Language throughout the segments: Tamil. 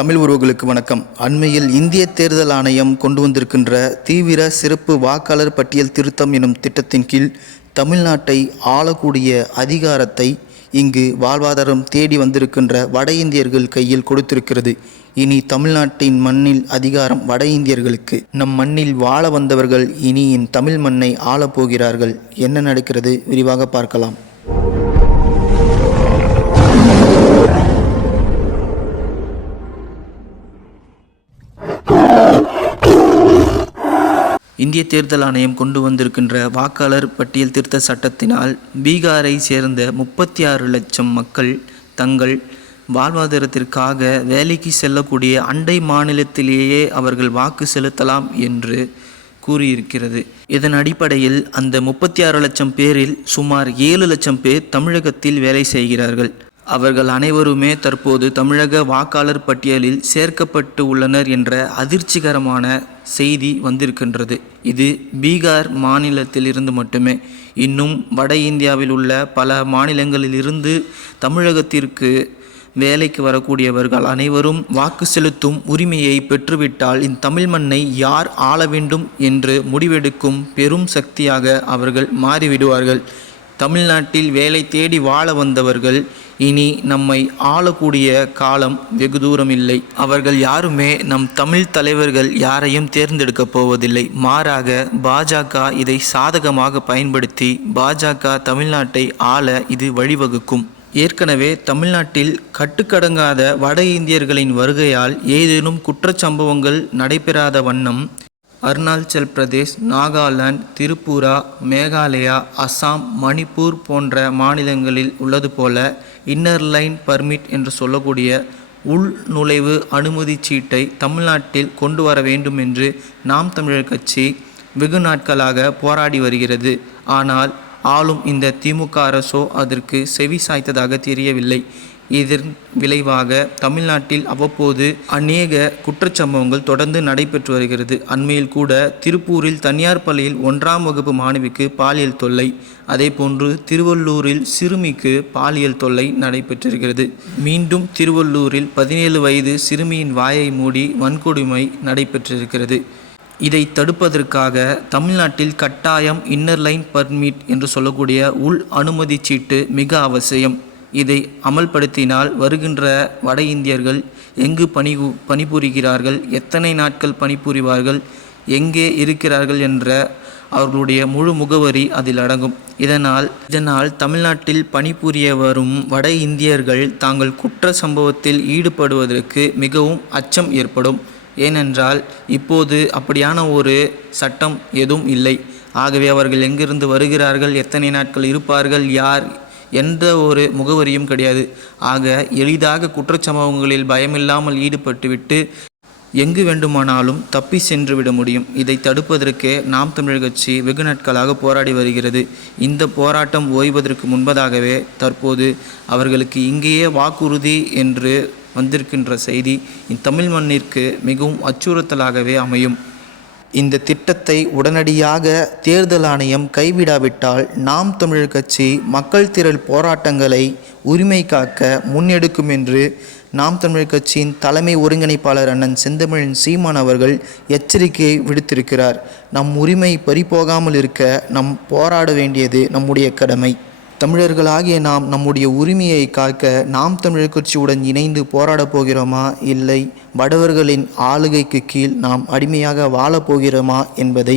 தமிழ் உறவுகளுக்கு வணக்கம். அண்மையில் இந்திய தேர்தல் ஆணையம் கொண்டு வந்திருக்கின்ற தீவிர சிறப்பு வாக்காளர் பட்டியல் திருத்தம் எனும் திட்டத்தின் கீழ் தமிழ்நாட்டை ஆளக்கூடிய அதிகாரத்தை இங்கு வாழ்வாதாரம் தேடி வந்திருக்கின்ற வட இந்தியர்கள் கையில் கொடுத்திருக்கிறது. இனி தமிழ்நாட்டின் மண்ணில் அதிகாரம் வட இந்தியர்களுக்கு. நம் மண்ணில் வாழ வந்தவர்கள் இனி தமிழ் மண்ணை ஆளப்போகிறார்கள். என்ன நடக்கிறது விரிவாக பார்க்கலாம். இந்திய தேர்தல் ஆணையம் கொண்டு வந்திருக்கின்ற வாக்காளர் பட்டியல் திருத்த சட்டத்தினால் பீகாரை சேர்ந்த 36 லட்சம் மக்கள் தங்கள் வாழ்வாதாரத்திற்காக வேலைக்கு செல்லக்கூடிய அண்டை மாநிலத்திலேயே அவர்கள் வாக்கு செலுத்தலாம் என்று கூறியிருக்கிறது. இதன் அடிப்படையில் அந்த 36 லட்சம் பேரில் சுமார் 7 லட்சம் பேர் தமிழகத்தில் வேலை செய்கிறார்கள். அவர்கள் அனைவருமே தற்போது தமிழக வாக்காளர் பட்டியலில் சேர்க்கப்பட்டு உள்ளனர் என்ற அதிர்ச்சிகரமான செய்தி வந்திருக்கின்றது. இது பீகார் மாநிலத்திலிருந்து மட்டுமே. இன்னும் வட இந்தியாவில் உள்ள பல மாநிலங்களிலிருந்து தமிழகத்திற்கு வேலைக்கு வரக்கூடியவர்கள் அனைவரும் வாக்கு செலுத்தும் உரிமையை பெற்றுவிட்டால் இந்த தமிழ் மண்ணை யார் ஆள வேண்டும் என்று முடிவெடுக்கும் பெரும் சக்தியாக அவர்கள் மாறிவிடுவார்கள். தமிழ்நாட்டில் வேலை தேடி வாழ வந்தவர்கள் இனி நம்மை ஆளக்கூடிய காலம் வெகு தூரம் இல்லை. அவர்கள் யாருமே நம் தமிழ் தலைவர்கள் யாரையும் தேர்ந்தெடுக்கப் போவதில்லை. மாறாக பாஜக இதை சாதகமாக பயன்படுத்தி பாஜக தமிழ்நாட்டை ஆள இது வழிவகுக்கும். ஏற்கனவே தமிழ்நாட்டில் கட்டுக்கடங்காத வட இந்தியர்களின் வருகையால் ஏதேனும் குற்றச்சம்பவங்கள் நடைபெறாத வண்ணம் அருணாச்சல் பிரதேஷ், நாகாலாந்து, திரிபுரா, மேகாலயா, அசாம், மணிப்பூர் போன்ற மாநிலங்களில் உள்ளது போல இன்னர் லைன் பர்மிட் என்று சொல்லக்கூடிய உள் நுழைவு அனுமதி சீட்டை தமிழ்நாட்டில் கொண்டு வர வேண்டும் என்று நாம் தமிழர் கட்சி வெகு நாட்களாக போராடி வருகிறது. ஆனால் ஆளும் இந்த திமுக அரசோ அதற்கு செவி சாய்த்ததாக தெரியவில்லை. இதன் விளைவாக தமிழ்நாட்டில் அவ்வப்போது அநேக குற்றச்சம்பவங்கள் தொடர்ந்து நடைபெற்று வருகிறது. அண்மையில் கூட திருப்பூரில் தனியார் பள்ளியில் 1ஆம் வகுப்பு மாணவிக்கு பாலியல் தொல்லை, அதேபோன்று திருவள்ளூரில் சிறுமிக்கு பாலியல் தொல்லை நடைபெற்றிருக்கிறது. மீண்டும் திருவள்ளூரில் 17 வயது சிறுமியின் வாயை மூடி வன்கொடுமை நடைபெற்றிருக்கிறது. இதை தடுப்பதற்காக தமிழ்நாட்டில் கட்டாயம் இன்னர் லைன் பர்மிட் என்று சொல்லக்கூடிய உள் அனுமதி சீட்டு மிக அவசியம். இதை அமல்படுத்தினால் வருகின்ற வட இந்தியர்கள் எங்கு பணிபுரிகிறார்கள், எத்தனை நாட்கள் பணிபுரிவார்கள், எங்கே இருக்கிறார்கள் என்ற அவர்களுடைய முழு முகவரி அதில் அடங்கும். இதனால் தமிழ்நாட்டில் பணிபுரிய வரும் வட இந்தியர்கள் தாங்கள் குற்ற சம்பவத்தில் ஈடுபடுவதற்கு மிகவும் அச்சம் ஏற்படும். ஏனென்றால் இப்போது அப்படியான ஒரு சட்டம் எதுவும் இல்லை. ஆகவே அவர்கள் எங்கிருந்து வருகிறார்கள், எத்தனை நாட்கள் இருப்பார்கள், யார் எந்த ஒரு முகவரியும் கிடையாது. ஆக எளிதாக குற்றச்சம்பவங்களில் பயமில்லாமல் ஈடுபட்டுவிட்டு எங்கு வேண்டுமானாலும் தப்பி சென்று விட முடியும். இதை தடுப்பதற்கே நாம் தமிழர் கட்சி வெகு நாட்களாக போராடி வருகிறது. இந்த போராட்டம் ஓய்வதற்கு முன்பதாகவே தற்போது அவர்களுக்கு இங்கேயே வாக்குறுதி என்று வந்திருக்கின்ற செய்தி தமிழ் மண்ணிற்கு மிகவும் அச்சுறுத்தலாகவே அமையும். இந்த திட்டத்தை உடனடியாக தேர்தல் ஆணையம் கைவிடாவிட்டால் நாம் தமிழர் கட்சி மக்கள் திரள் போராட்டங்களை உரிமை காக்க முன்னெடுக்கும் என்று நாம் தமிழர் கட்சியின் தலைமை ஒருங்கிணைப்பாளர் அண்ணன் செந்தமிழன் சீமான் அவர்கள் எச்சரிக்கையை விடுத்திருக்கிறார். நம் உரிமை பறிபோகாமல் இருக்க நாம் போராட வேண்டியது நம்முடைய கடமை. தமிழர்களாகிய நாம் நம்முடைய உரிமையை காக்க நாம் தமிழர் கட்சியுடன் இணைந்து போராடப் போகிறோமா, இல்லை வடவர்களின் ஆளுகைக்கு கீழ் நாம் அடிமையாக வாழப்போகிறோமா என்பதை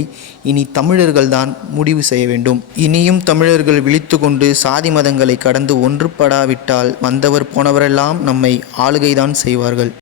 இனி தமிழர்கள்தான் முடிவு செய்ய வேண்டும். இனியும் தமிழர்கள் விழித்து கொண்டு சாதி மதங்களை கடந்து ஒன்றுபடாவிட்டால் வந்தவர் போனவரெல்லாம் நம்மை ஆளுகைதான் செய்வார்கள்.